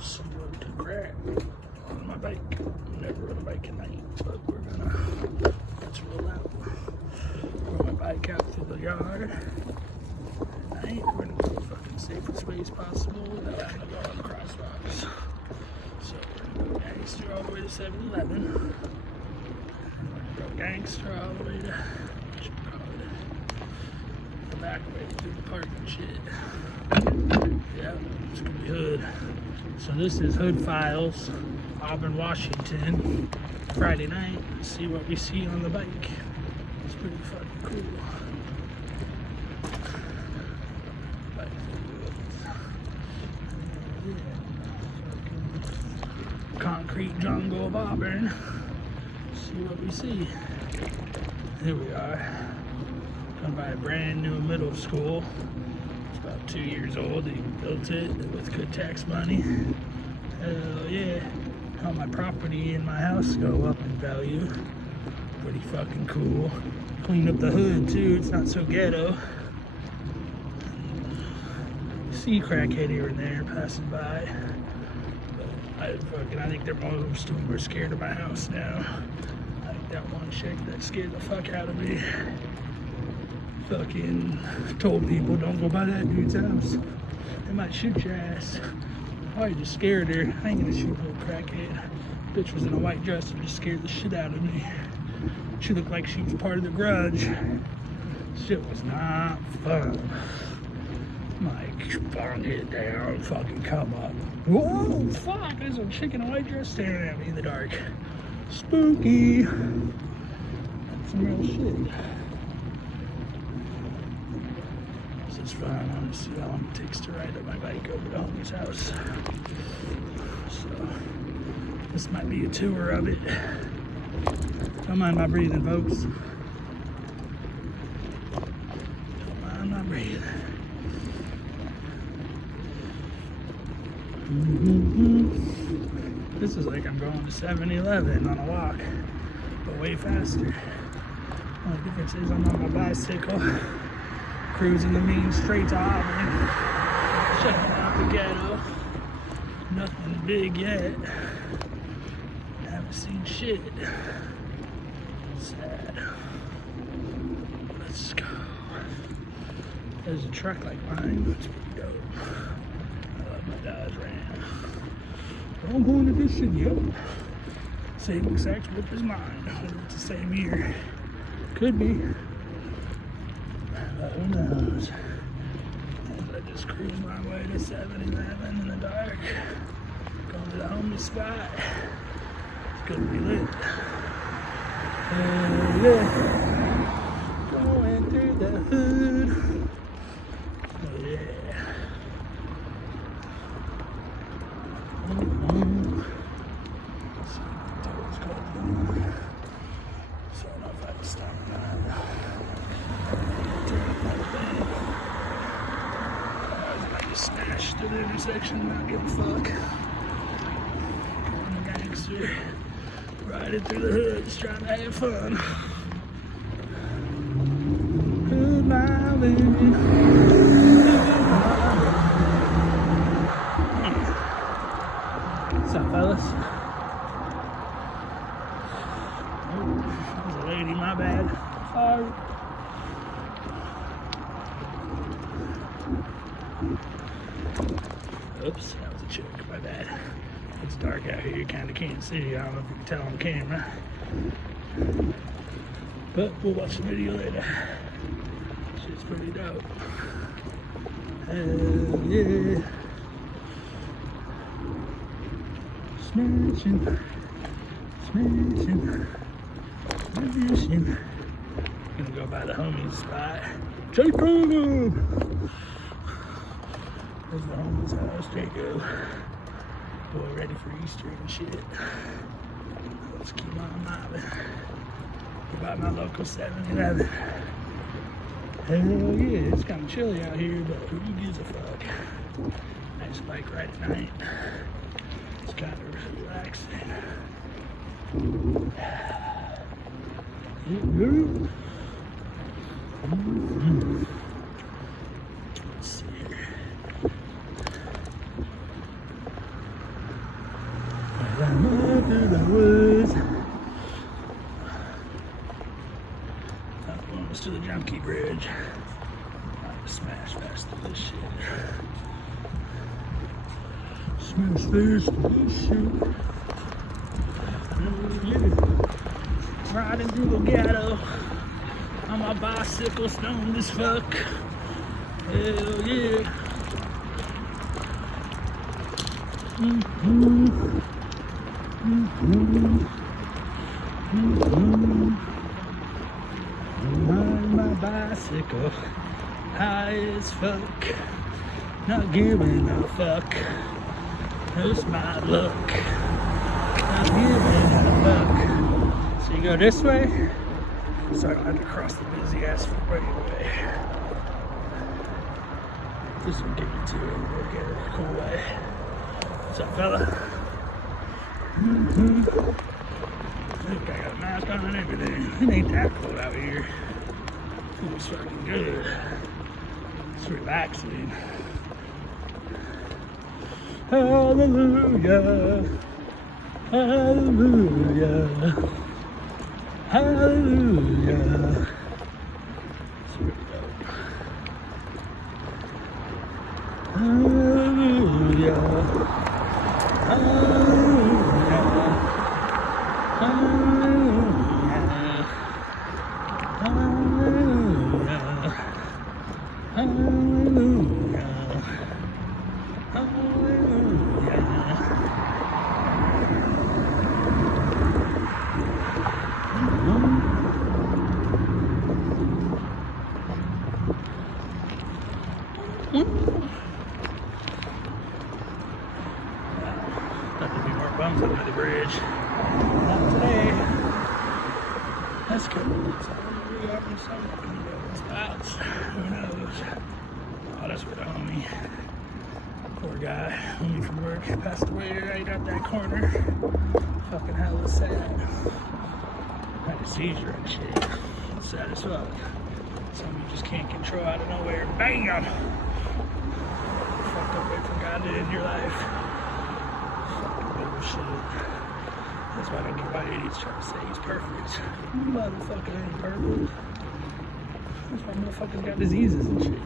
See what to grab on my bike. Never rode a bike at night, but let's roll out. Roll my bike out through the yard. At night, we're gonna go the fucking safest way as possible without having to go on the crosswalks. So we're gonna go gangster all the way to 7-Eleven. We're gonna go gangster all the way to the back way through the park and shit. Yeah, it's gonna be hood. So this is Hood Files, Auburn, Washington, Friday night. See what we see on the bike. It's pretty fucking cool. Concrete jungle of Auburn. See what we see. Here we are. Come by a brand new middle school. It's about 2 years old. They built it with good tax money. Hell yeah. How my property and my house go up in value. Pretty fucking cool. Cleaned up the hood too. It's not so ghetto. See crackhead here and there passing by. I think they're most of them are scared of my house now. I think that one chick that scared the fuck out of me fucking told people don't go by that dude's house. They might shoot your ass. Probably just scared her. I ain't gonna shoot no crackhead. Bitch was in a white dress and just scared the shit out of me. She looked like she was part of the grudge. Shit was not fun. Like, bong it down, fucking come up. Whoa, fuck, there's a chick in a white dress staring at me in the dark. Spooky. That's some real shit. This is fun. I want to see how long it takes to ride up my bike over to homie's house. So, this might be a tour of it. Don't mind my breathing, folks. Don't mind my breathing. This is like I'm going to 7-Eleven on a walk, but way faster. Only difference is I'm on my bicycle, cruising the mean straight to Auburn, checking out the ghetto. Nothing big yet. Haven't seen shit. Sad. Let's go. There's a truck like mine. It's pretty dope. I love my Dodge Ram. I'm going to this city, yo. Same exact whip as mine. Whether it's the same year. Could be. But who knows? As I just cruise my way to 7-Eleven in the dark. Going to the homie spot. It's gonna be lit. Yeah. Going through the hood. Oh yeah. So I don't know if I have to stop or not. I just smashed through the intersection, not give a fuck. Going to gangster, riding through the hood, just trying to have fun. Hood my baby. What's up, fellas? Oh, there's a lady, my bad. Sorry. Oops, that was a chick, my bad. It's dark out here, you kinda can't see. I don't know if you can tell on camera. But we'll watch the video later. Shit's pretty dope. Hell yeah. Smashing, smashing, smashing. Gonna go by the homie's spot. Jacob! There's the homie's house, Jacob. Boy, ready for Easter and shit. Let's keep on mobbing. Go by my local 7-Eleven. Hell yeah, it's kind of chilly out here, but who gives a fuck? Nice bike ride at night. It's kind of relaxing. Let's see here. through the woods. Almost to the Junkie Bridge. I smash fast through this shit. Smash fast through this shit. Yeah. Riding through the ghetto on my bicycle, stoned as fuck. Hell yeah. On my bicycle, high as fuck, not giving a fuck. It's my luck, not giving a fuck. So you go this way, so I don't have to cross the busy ass freeway. This will get you to it. We'll get it a cool way. What's up, fella? Look, I got a mask on and everything. It ain't that cold out here. Feels fucking good. It's relaxing. Hallelujah. Hallelujah. Hallelujah. It's really dope. Hallelujah. Hallelujah. Hallelujah. Hallelujah. Hallelujah. Hallelujah. Thought there'd be more bumps under the bridge. Not today. That's good. We got some spots. Who knows? Oh, that's where the homie. Poor guy. Homie from work passed away right out that corner. Fucking hella sad. Had a seizure and shit. It's sad as fuck. Something you just can't control out of nowhere. Bam! Fucked up way for God did in your life. Fucking bullshit. That's why I don't get why idiots try to say he's perfect. Motherfucker ain't perfect. That's why motherfuckers got diseases and shit.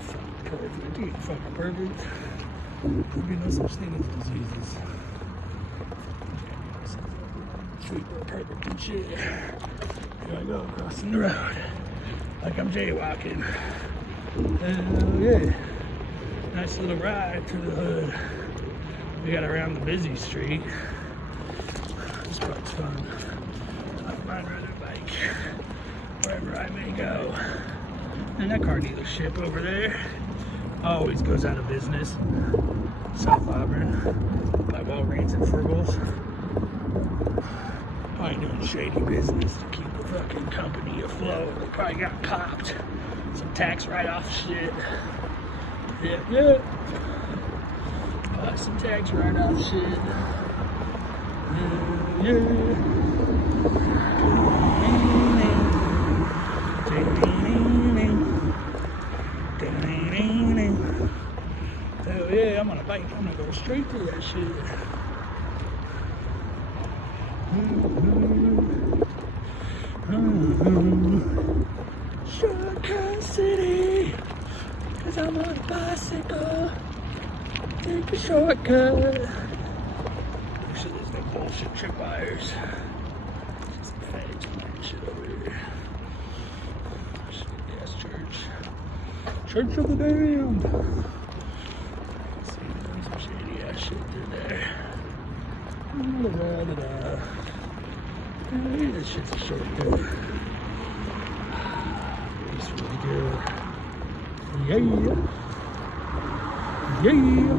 Fucking perfect. You ain't fucking perfect. There'd be no such thing as diseases. People are perfect and shit. Here I go crossing the road. Like I'm jaywalking. Hell yeah. Nice little ride through the hood. We got around the busy street. This part's fun. I don't mind riding a bike wherever I may go. And that car dealership over there always goes out of business. South Auburn by Walgreens and Frugals. Probably doing shady business to keep the fucking company afloat. They probably got copped. Some tax write-off shit. Yeah. Some tax write-off shit. Hell yeah, I'm on a bike. I'm gonna go straight through that shit. Shortcut City, 'cause I'm on a bicycle. Take a shortcut. Actually, there's no bullshit tripwires. Just some fags playing shit over here. Shit, gas church. Church of the Damned. See, there's some shady ass shit through there. Yeah, this shit's a shortcut. It's really good. Yeah.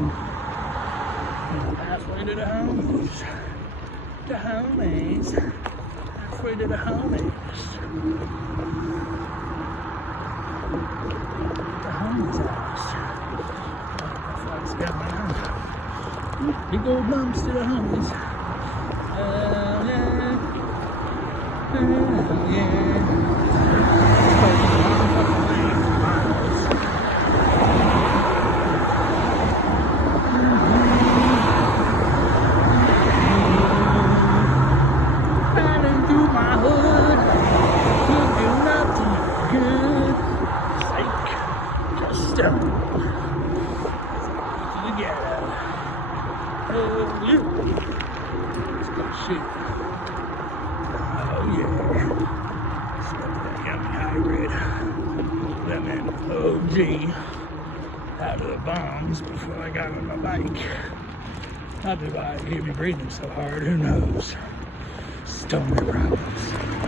Halfway to the homies. Halfway to the homies. The homies house. That's got my house. Big old bumps to the homies. stone. To the ghetto. Oh, yeah. Let's go shit. Oh, yeah. Smoke that yummy hybrid. Lemon OG. Out of the bombs before I got on my bike. Not that I hear me breathing so hard, who knows? Stomach problems. Stomach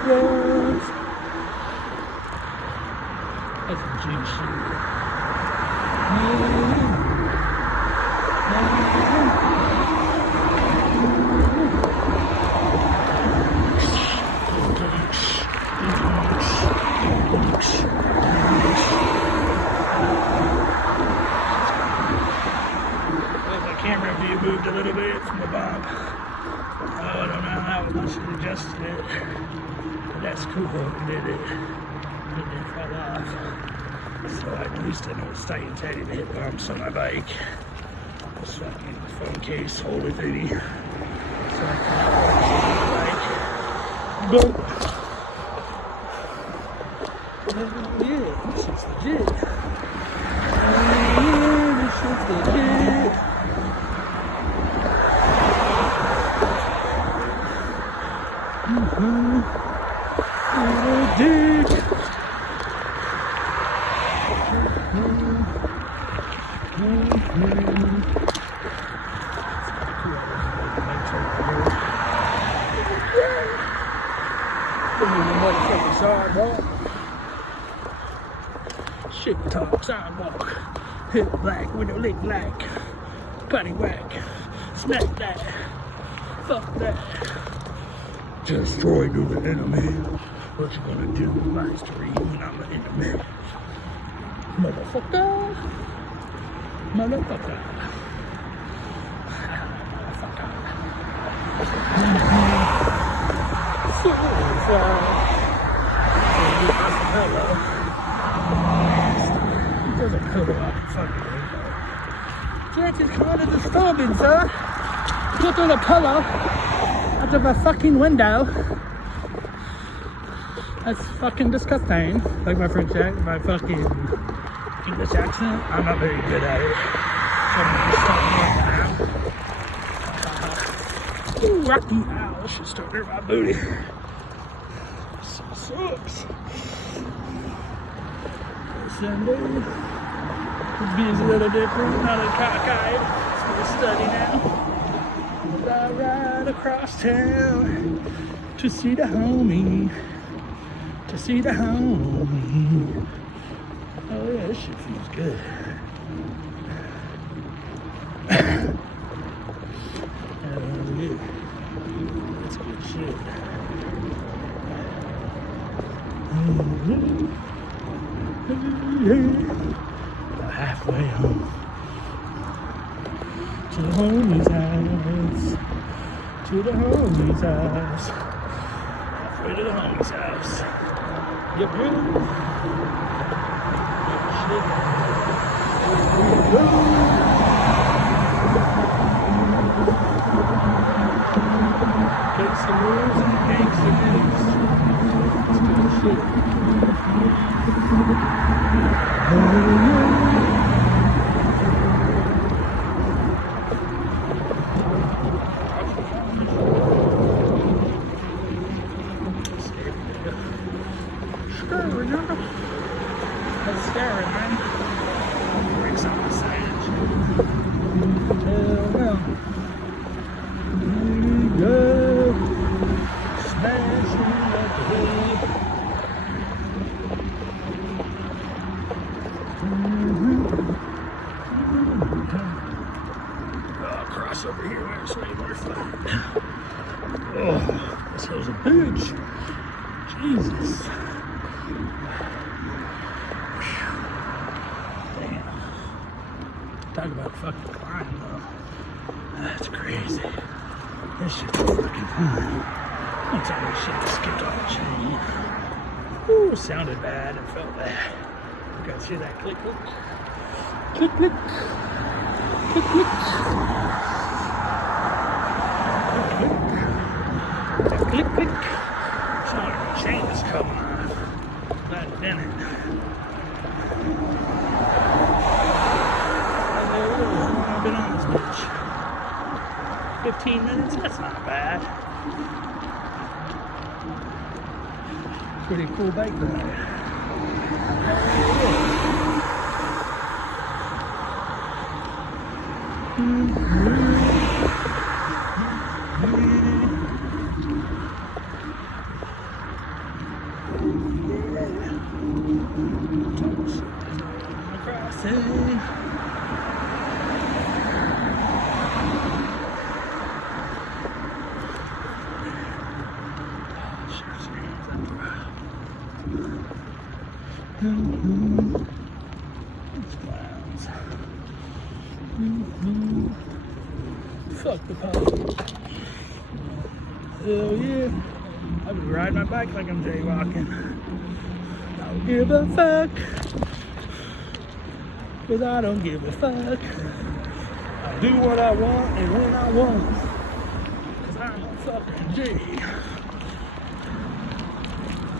problems. That's a G shit. Camera view moved a little bit from the bump. Oh, I don't know how much it adjusted it. But that's cool. It did it. It didn't fall off. So at least I know it's tight and tidy to hit bumps on my bike. This fucking phone case holder thingy. So I can watch my bike. But yeah, this is legit. This is legit. Dick. Shit talk, sidewalk, hit black, window lick black, body whack, smack that, fuck that. Destroy the enemy. What you gonna do with my story when I'm an enemy? Motherfucker. Motherfucker. Hello. It doesn't cover up fucking window. That is kind of disturbing, sir. Put on a pillow out of a fucking window. That's fucking disgusting. Like my French accent, my fucking English accent. I'm not very good at it. Ooh, rocky. Ow, this should start hurt my booty. So sucks. Sunday. The beer's a little different. Not a cockeyed. Still study now. I ride across town to see the homie. To see the homie. Oh yeah, this shit feels good. Oh yeah. That's good shit. Halfway home. To the homie's house. To the homie's house. Halfway to the homie's house. Yep, good. Shit. Gangsta moves and gangsta moves. It's good shit. That's scary, man. Breaks out the science. Hell no. Here we go. Smashing up the head. Oh, cross over here where it's way more fun. Oh, this hill's a bitch. Jesus. Talk about fucking climb though. That's crazy. This shit's fucking fun. Once all this shit skipped off the chain. Ooh, sounded bad and felt bad. You guys hear that click click? Click click. Click click. Click click. Click click. Sorry. coming off. Glad it didn't. I've been on this bitch. 15 minutes? That's not bad. Pretty cool bike ride. Crossing. These clowns. Fuck the pub. Hell yeah. I would ride my bike like I'm jaywalking. Don't give a fuck. Cause I don't give a fuck. I do what I want and when I want. Cause I'm a fucking G.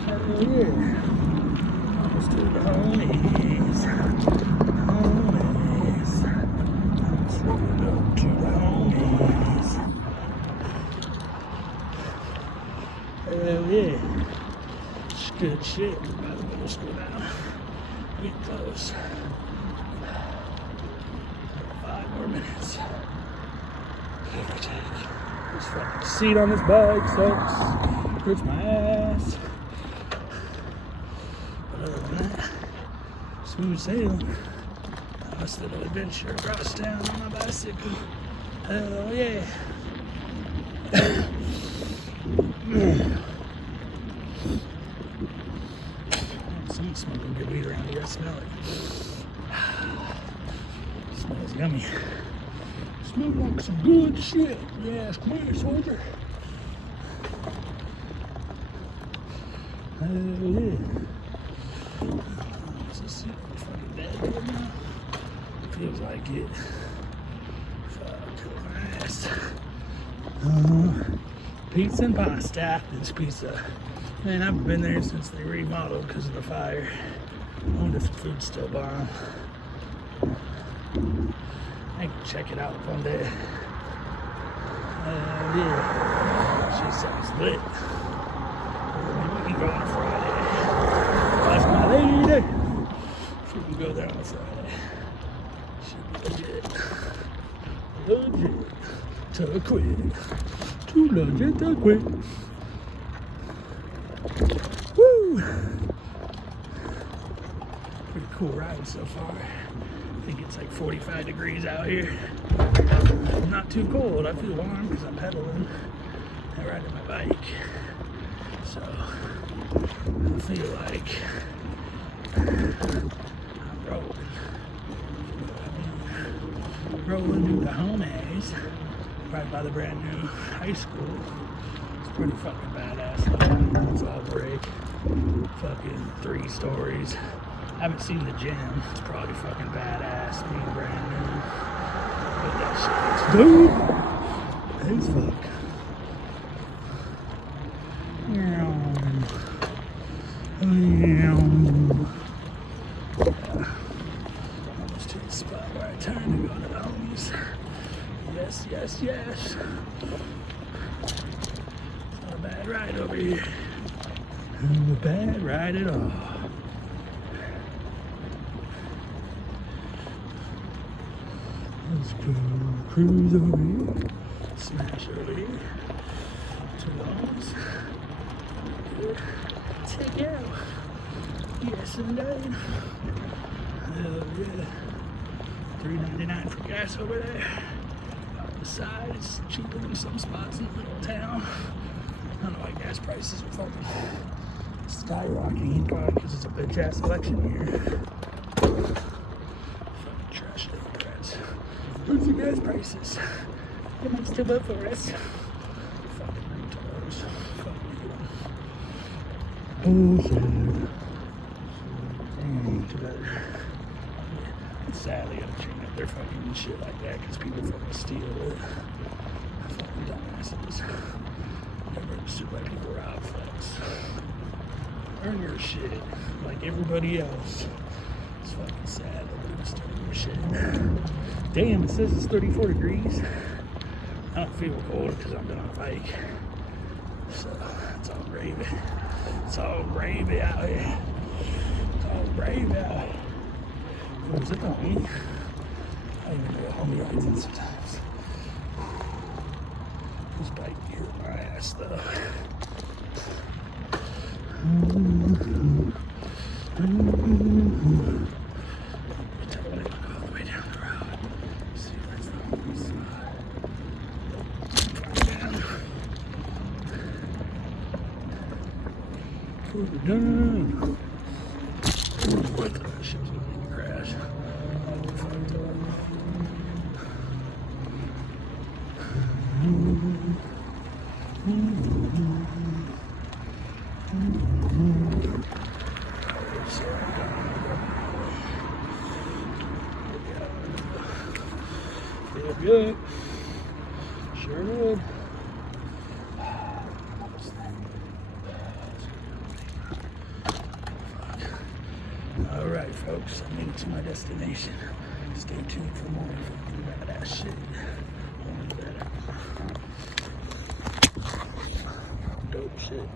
Hell yeah. Almost to the homies. Homies. Slowing up to the homies. Hell yeah. It's good shit. About to middle school now. Get close. 5 more minutes. Give or take. This fucking seat on this bike sucks. Hurts my ass. But other than that, smooth sailing. Nice little adventure across town on my bicycle. Hell yeah. Someone's smoking good weed around here. I smell it. Smells yummy. Smells like some good shit. Yes, come here, soldier. Hell yeah. This is super fucking bad right now. Feels like it. Fuck, nice. Pizza and pasta. This pizza. Man, I haven't been there since they remodeled because of the fire. I wonder if the food's still bomb. I can check it out one day. Yeah. She sounds lit. Maybe we can go on a Friday. That's my lady. She can go there on a Friday. She'll be legit. Legit. To quit. Too legit to quit. Woo! Pretty cool ride so far. I think it's like 45 degrees out here. Not too cold. I feel warm because I'm pedaling and riding my bike. So I feel like I'm rolling. Rolling to the homies. Right by the brand new high school. It's pretty fucking badass looking. It's all brick. Fucking 3 stories. I haven't seen the gym. It's probably fucking badass being brand new. But that shit looks dope as fuck. Almost to the spot where I turn to go to the homies. Yes, yes, yes. It's not a bad ride over here. Not a bad ride at all. Let's go cruise over here. Smash over here. 2 homes. Good. Take out. Yes, indeed. Hell yeah. $3.99 for gas over there. Out the side, it's cheaper than some spots in the middle of town. I don't know why gas prices are fucking skyrocketing, probably because it's a bitch ass election year. Fucking trash Democrats. Where's the gas prices? They might still vote for us. Fucking retards. Fuck you. Bullshit. Too bad. It's sad they gotta chain up their fucking shit like that because people fucking steal it. Fucking dumbasses. Never understood why people rob flex. Turn your shit like everybody else. It's fucking sad that they just turn your shit. Damn, it says it's 34 degrees. I don't feel cold because I've been on a bike. So, it's all gravy. It's all gravy out here. It's all gravy out here. Oh, is it the homie? I don't even know what homie rides in sometimes. This bike here, my ass though. All the way down the road. See where's the homie's We're done. What the shit was gonna make me crash. Yep. Sure did. All right, folks, I made it to my destination. Stay tuned for more fucking badass shit. Dope shit.